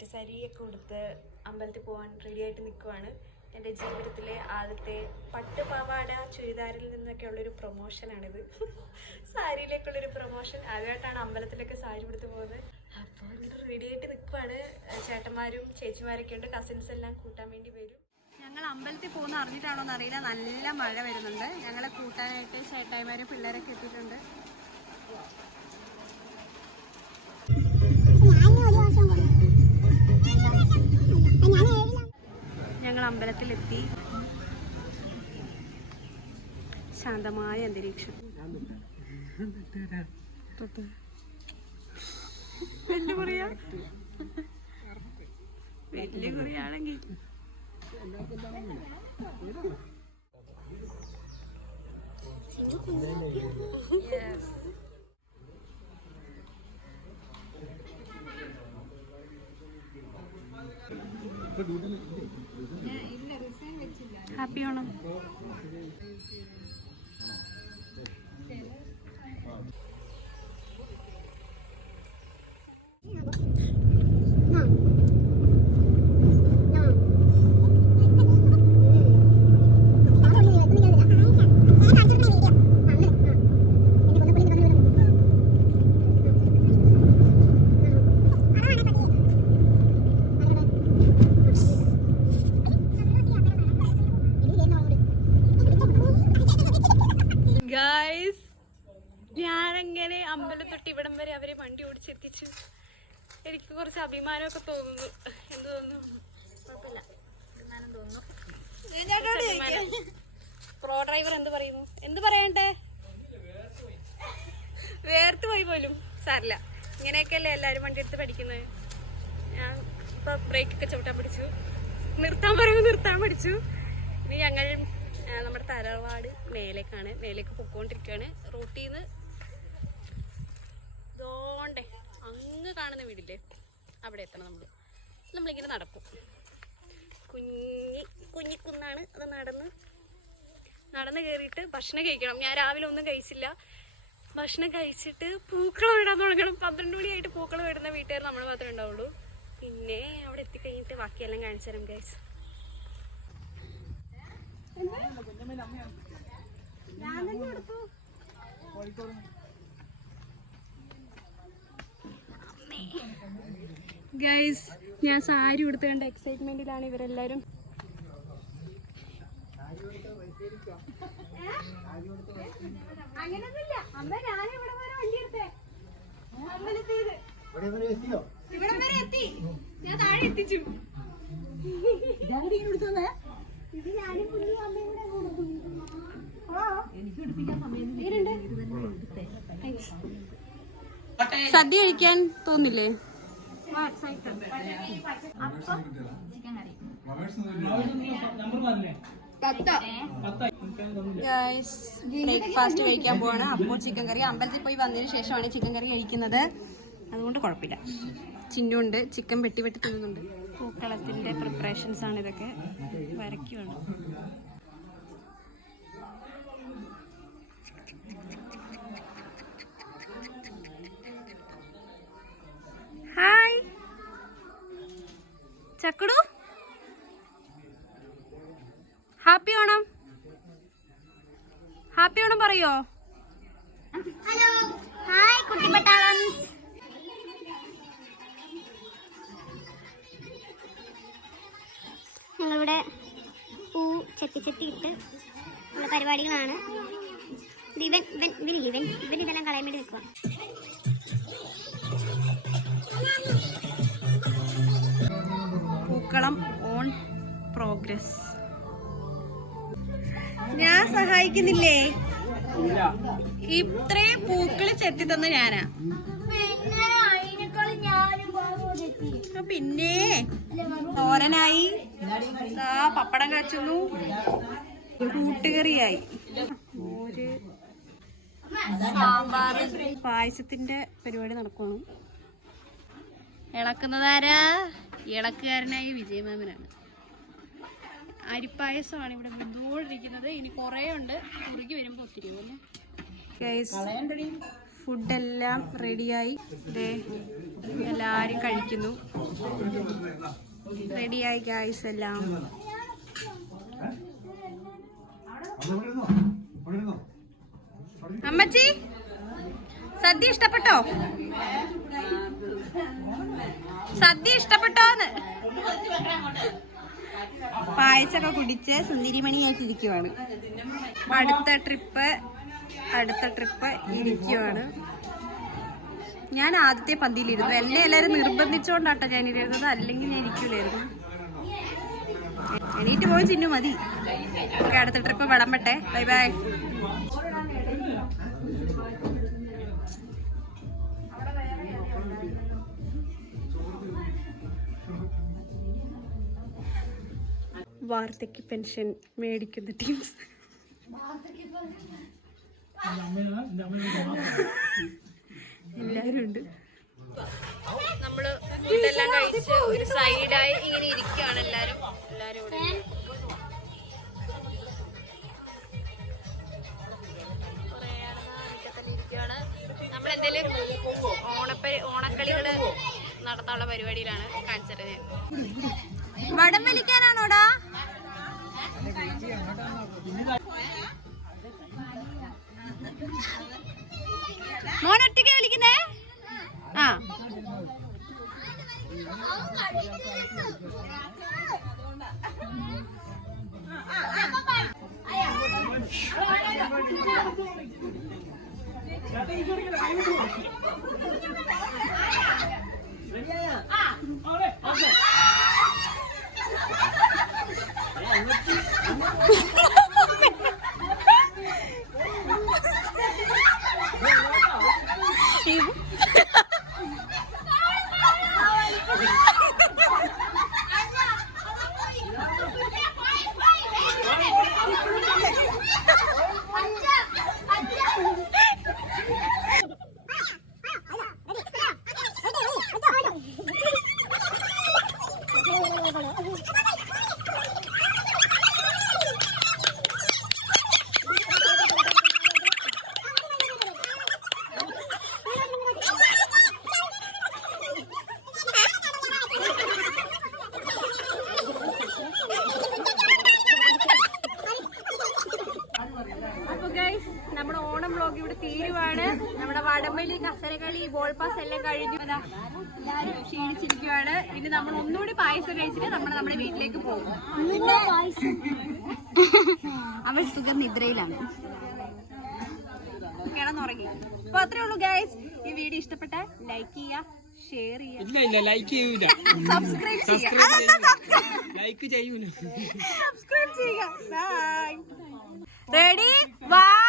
Set സാരിയൊക്കെ കൊടുത്ത് അമ്പലത്തിൽ പോകാൻ റെഡി ആയിട്ട് നിൽക്കുവാണ്. എൻ്റെ ജീവിതത്തിലെ ആദ്യത്തെ പട്ടുപാവാട ചുരിദാറിൽ നിന്നൊക്കെ ഉള്ളൊരു പ്രൊമോഷനാണിത്. സാരിയിലേക്കുള്ളൊരു പ്രൊമോഷൻ. ആദ്യമായിട്ടാണ് അമ്പലത്തിലൊക്കെ സാരി കൊടുത്ത് പോകുന്നത്. അപ്പോൾ ഇങ്ങനെ റെഡി ആയിട്ട് നിൽക്കുവാണ്. ചേട്ടന്മാരും ചേച്ചിമാരൊക്കെ ഉണ്ട്. കസിൻസ് എല്ലാം കൂട്ടാൻ വേണ്ടി വരും. ഞങ്ങൾ അമ്പലത്തിൽ പോകുന്ന അറിഞ്ഞിട്ടാണോ എന്നറിയില്ല, നല്ല മഴ വരുന്നുണ്ട്. ഞങ്ങളെ കൂട്ടാനായിട്ട് ചേട്ടായിമാരും പിള്ളേരൊക്കെ എത്തിയിട്ടുണ്ട്. ഞങ്ങൾ അമ്പലത്തിലെത്തി. ശാന്തമായ അന്തരീക്ഷം. വലിയ കുറിയാ, വലിയ കുറിയാണെങ്കിൽ ഹാപ്പി ഓണം. ഗായ്സ്, ഞാനങ്ങനെ അമ്പലത്തൊട്ട് ഇവിടം വരെ അവരെ വണ്ടി ഓടിച്ചെത്തിച്ചു. എനിക്ക് കുറച്ച് അഭിമാനമൊക്കെ തോന്നുന്നു. എന്ത് തോന്നുന്നു? കുഴപ്പമില്ല, അഭിമാനം തോന്നുന്നു. പ്രോ ഡ്രൈവർ എന്ത് പറയുന്നു? എന്ത് പറയണ്ടേ? വേർത്ത് പോയി പോലും. സാരില്ല, ഇങ്ങനെയൊക്കെയല്ലേ എല്ലാവരും വണ്ടി എടുത്ത് പഠിക്കുന്നത്. ഞാൻ ഇപ്പൊ ബ്രേക്കൊക്കെ ചവിട്ടാൻ പഠിച്ചു. നിർത്താൻ പറയുമ്പോൾ നിർത്താൻ പഠിച്ചു. ഇനി ഞങ്ങൾ നമ്മുടെ തറവാട് മേലേക്കാണ്. മേലേക്ക് പൊക്കോണ്ടിരിക്കുകയാണ്. റൂട്ടിൽ നിന്ന് ദോണ്ടേ അങ്ങ് കാണുന്ന വീടില്ലേ, അവിടെ എത്തണം നമ്മളിങ്ങനെ നടക്കും. കുഞ്ഞിക്കുന്നാണ്. അത് നടന്ന് കയറിയിട്ട് ഭക്ഷണം കഴിക്കണം. ഞാൻ രാവിലെ ഒന്നും കഴിച്ചില്ല. ഭക്ഷണം കഴിച്ചിട്ട് പൂക്കളം ഇടാൻ തുടങ്ങണം. 12 മണിയായിട്ട് പൂക്കളം ഇടുന്ന വീട്ടുകാർ നമ്മൾ മാത്രമേ ഉണ്ടാവുള്ളൂ. പിന്നെ അവിടെ എത്തിക്കഴിഞ്ഞിട്ട് ബാക്കിയെല്ലാം കാണിച്ചു തരാം ഗൈസ്. ഗൈസ്, ഞാൻ സാരി ഉടുത്ത് കണ്ട എക്സൈറ്റ്മെന്റിലാണ് ഇവരെല്ലാരും. അങ്ങനൊന്നുമില്ല അമ്മ, ഞാൻ ഇവിടെ വരെ വണ്ടി എടുത്തേ. ഇവിടെ വരെ എത്തി. ഞാൻ താഴെ എത്തിച്ചു. ഇത് ഞാനും കുഞ്ഞു അമ്മയും കൂടെ. സദ്യ കഴിക്കാൻ തോന്നില്ലേ? ബ്രേക്ക്ഫാസ്റ്റ് കഴിക്കാൻ പോവാണ്. അപ്പോൾ ചിക്കൻ കറി. അമ്പലത്തിൽ പോയി വന്നതിന് ശേഷമാണ് ചിക്കൻ കറി കഴിക്കുന്നത്. അതുകൊണ്ട് കുഴപ്പമില്ല. ചിന്നുണ്ട്, ചിക്കൻ വെട്ടി തിന്നുന്നുണ്ട്. പൂക്കളത്തിന്റെ പ്രിപ്പറേഷൻസ് ആണ് ഇതൊക്കെ. വരയ്ക്കുവാണ്. Hi Chakkudu, happy Onam. Happy Onam പറയോ? ഹലോ, ഹായ് കുട്ടിപ്പട്ടാളൻസ്. ഞങ്ങളിവിടെ പൂ ചെത്തി ഇട്ട് ഉള്ള പരിപാടികളാണ്. ഇവൻ ഇതെല്ലാം കളയാൻ വേണ്ടി നിൽക്കുക. പൂക്കളം ഓൺ പ്രോഗ്രസ്. ഞാൻ സഹായിക്കുന്നില്ലേ? ഇത്രയും പൂക്കള് ചെത്തി തന്ന ഞാനാ. പിന്നെ തോരനായി, പപ്പടം കാച്ചുന്നു, കൂട്ടുകറിയായി, സാമ്പാർ, പായസത്തിന്റെ പരിപാടി നടക്കുന്നു. ഇളക്കുന്നതാരാ? ഇളക്കുകാരനായ വിജയമാമനാണ്. അരിപ്പായസമാണ് ഇവിടെ വെന്തുകൊണ്ടിരിക്കുന്നത്. ഇനി കുറേ ഉണ്ട്, കുറുകി വരുമ്പോൾ ഒത്തിരി പോലെ. ഫുഡെല്ലാം റെഡിയായി. എല്ലാരും കഴിക്കുന്നു. റെഡിയായി ഗായ്സ് എല്ലാം. അമ്മച്ചി സദ്യ ഇഷ്ടപ്പെട്ടോ? സദ്യ ഇഷ്ടപ്പെട്ടോന്ന്? പായസൊക്കെ കുടിച്ച് സുന്ദരിമണിയായിട്ടിരിക്കുവാണ്. അടുത്ത ട്രിപ്പ് ഇരിക്കുവാണ്. ഞാൻ ആദ്യത്തെ പന്തിയിലിരുന്നു. എന്നെ എല്ലാവരും നിർബന്ധിച്ചോണ്ടാട്ടോ ഞാൻ ഇരുന്നത്, അല്ലെങ്കിൽ ഞാൻ ഇരിക്കൂലായിരുന്നു. എണീറ്റ് പോയി ചിന്നു മതി. ഓക്കെ, അടുത്ത ട്രിപ്പ് വിളമ്പട്ടെ. Bye bye. വാർദ്ധക്യ പെൻഷൻ മേടിക്കുന്ന ടീംസ് എല്ലാരും ഉണ്ട്. നമ്മള് ഫുഡെല്ലാം കഴിച്ച് ഒരു സൈഡായി ഇങ്ങനെ ഇരിക്കുകയാണ് എല്ലാരും ഇവിടെ. നമ്മളെന്തേലും ഓണക്കളികള് നടത്താനുള്ള പരിപാടിയിലാണ്. കാണിച്ചത് വടം വലിക്കാനാണോടാ? മോനൊറ്റയ്ക്ക് വിളിക്കുന്നേ? ആ, നമ്മുടെ ഓണം വ്ലോഗ് ഇവിടെ തീരുവാണ്. നമ്മുടെ വടംവലി, കസരകളി, ബോൾ പാസ് എല്ലാം കഴിഞ്ഞു. എല്ലാവരും ക്ഷീണിച്ചിരിക്കുവാണ്. ഇനി നമ്മൾ ഒന്നുകൂടി പായസം കഴിച്ചിട്ട് നമ്മുടെ വീട്ടിലേക്ക് പോകും. അവൾ സുഖം നിദ്രയിലാണ്, കിടന്നുറങ്ങി. അപ്പൊ അത്രേ ഉള്ളൂ ഗൈസ്. ഈ വീഡിയോ ഇഷ്ടപ്പെട്ട ലൈക്ക് ചെയ്യുക, ഷെയർ ചെയ്യുക. ലൈക്ക് ചെയ്യൂല, സബ്സ്ക്രൈബ് ചെയ്യുക. ലൈക്ക് ചെയ്യൂല, സബ്സ്ക്രൈബ് ചെയ്യുക. ബൈ. റെഡി 1